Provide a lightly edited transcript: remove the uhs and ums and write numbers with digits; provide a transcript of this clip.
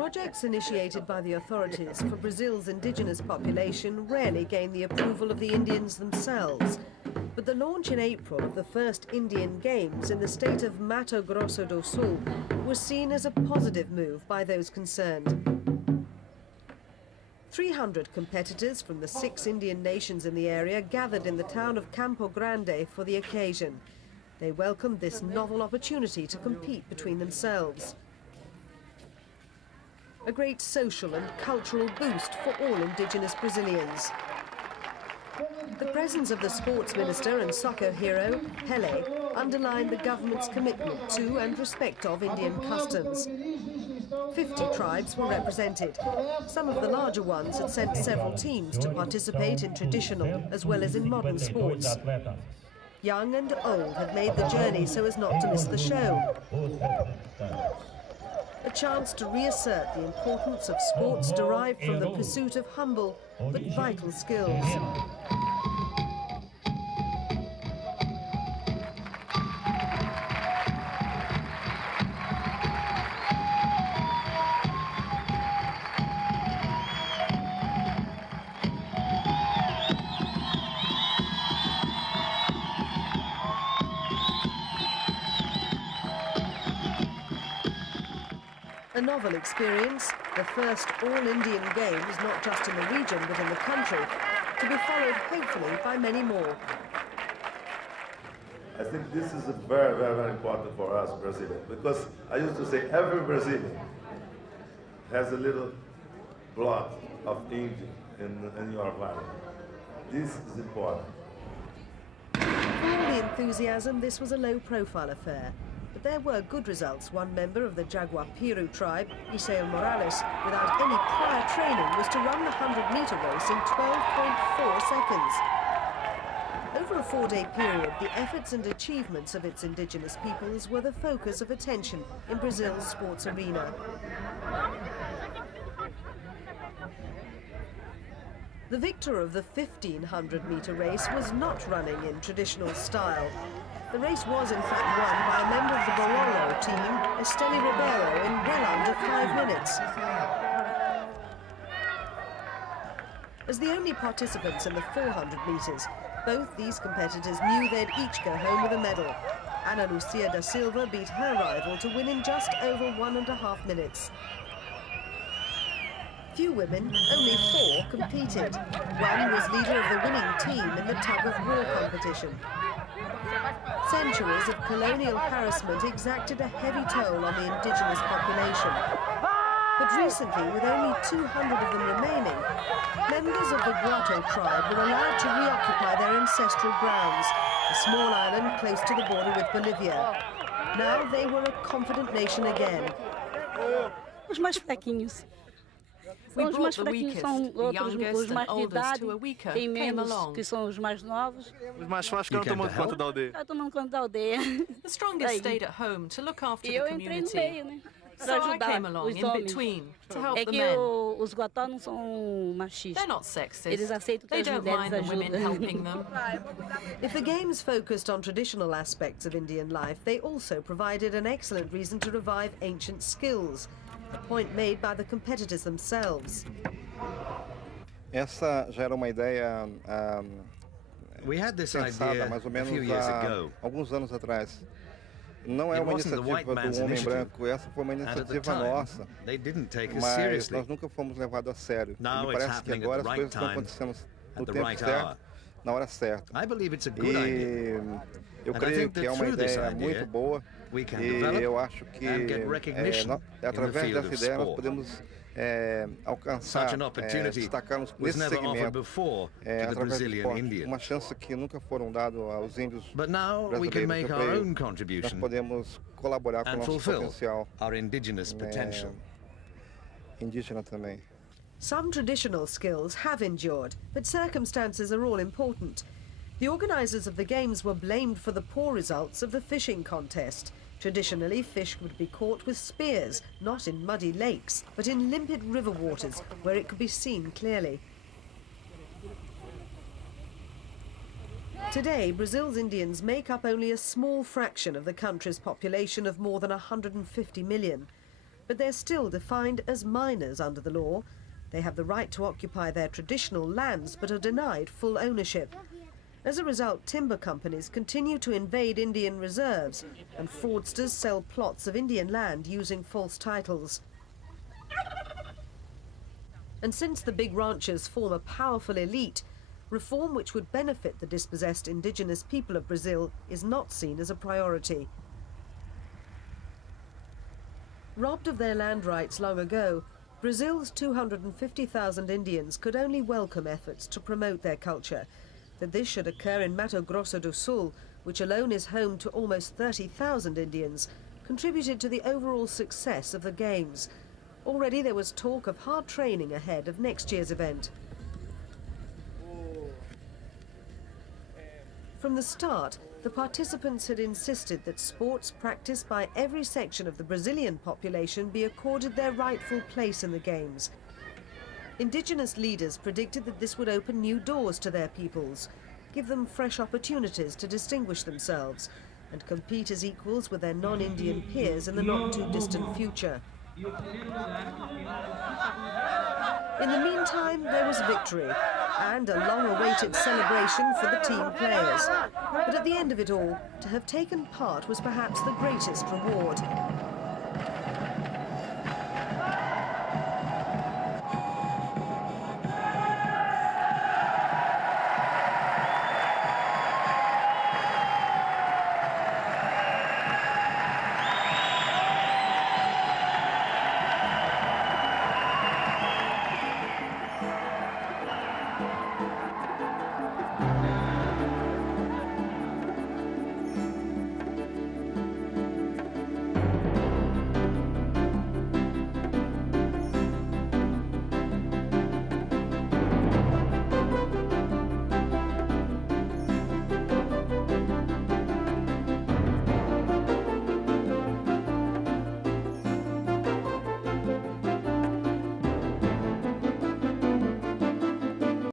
Projects initiated by the authorities for Brazil's indigenous population rarely gain the approval of the Indians themselves. But the launch in April of the first Indian Games in the state of Mato Grosso do Sul was seen as a positive move by those concerned. 300 competitors from the 6 Indian nations in the area gathered in the town of Campo Grande for the occasion. They welcomed this novel opportunity to compete between themselves. A great social and cultural boost for all indigenous Brazilians. The presence of the sports minister and soccer hero, Pele, underlined the government's commitment to and respect of Indian customs. 50 tribes were represented. Some of the larger ones had sent several teams to participate in traditional as well as in modern sports. Young and old had made the journey so as not to miss the show. A chance to reassert the importance of sports derived from the pursuit of humble but vital skills. A novel experience, the first all-Indian Games, not just in the region but in the country, to be followed hopefully by many more. I think this is very, very, very important for us Brazilians, because I used to say every Brazilian has a little blood of Indian in your body. This is important. For all the enthusiasm, this was a low-profile affair. But there were good results. One member of the Jaguapiru tribe, Edson Arantes, without any prior training, was to run the 100-meter race in 12.4 seconds. Over a 4-day period, the efforts and achievements of its indigenous peoples were the focus of attention in Brazil's sports arena. The victor of the 1,500-meter race was not running in traditional style. The race was in fact won by a member of the Barolo team, Esteli Ribeiro, in well under 5 minutes. As the only participants in the 400 metres, both these competitors knew they'd each go home with a medal. Ana Lucia da Silva beat her rival to win in just over 1.5 minutes. Few women, only 4 competed. One was leader of the winning team in the tug-of-war competition. Centuries of colonial harassment exacted a heavy toll on the indigenous population. But recently, with only 200 of them remaining, members of the Guato tribe were allowed to reoccupy their ancestral grounds, a small island close to the border with Bolivia. Now they were a confident nation again. Os mais fraquinhos. We brought the weakest, the youngest and oldest who are weaker came along. Que são os mais novos. Os mais fracos ficaram tomando conta da aldeia. Tá tomando conta da aldeia. The strongest stayed at home to look after the Eu entrei no community. meio, né? So I came along in between to help É the que men. os guató não são machistas. They're not sexist. Eles aceitam que They as don't mind mulheres the women ajudam. helping them. If the Games focused on traditional aspects of Indian life, they also provided an excellent reason to revive ancient skills, a point made by the competitors themselves. Essa já era uma ideia We had this pensada idea mais ou a menos few years há ago. alguns anos atrás. Não é It uma wasn't the white iniciativa man's do homem initiative. branco, essa foi uma And at the iniciativa time, nossa, they didn't take us mas seriously. nós nunca fomos levados a sério. Now E me it's parece que happening agora at the as right coisas estão time, acontecendo no at the tempo right certo, hour. na hora certa. I believe it's a good idea. Eu And I creio think que that é uma through this ideia idea, muito boa we can e develop eu acho que and get recognition in the através field dessa of ideia nós sport. podemos alcançar, Such an opportunity destacar-nos was nesse never offered segmento before to the através do Brazilian esporte. Indian. Uma chance que nunca foram dadas aos índios But now we can brasileiros. make Eu our creio own que nós contribution podemos colaborar com o and nosso fulfill potencial our indigenous potential. indígena também. Some traditional skills have endured, but circumstances are all important. The organisers of the Games were blamed for the poor results of the fishing contest. Traditionally, fish would be caught with spears, not in muddy lakes, but in limpid river waters, where it could be seen clearly. Today, Brazil's Indians make up only a small fraction of the country's population of more than 150 million. but they're still defined as minors under the law. They have the right to occupy their traditional lands, but are denied full ownership. As a result, timber companies continue to invade Indian reserves, and fraudsters sell plots of Indian land using false titles. And since the big ranchers form a powerful elite, reform which would benefit the dispossessed indigenous people of Brazil is not seen as a priority. Robbed of their land rights long ago, Brazil's 250,000 Indians could only welcome efforts to promote their culture. That this should occur in Mato Grosso do Sul, which alone is home to almost 30,000 Indians, contributed to the overall success of the Games. Already there was talk of hard training ahead of next year's event. From the start, the participants had insisted that sports practiced by every section of the Brazilian population be accorded their rightful place in the Games. Indigenous leaders predicted that this would open new doors to their peoples, give them fresh opportunities to distinguish themselves, and compete as equals with their non-Indian peers in the not-too-distant future. In the meantime, there was victory and a long-awaited celebration for the team players. But at the end of it all, to have taken part was perhaps the greatest reward.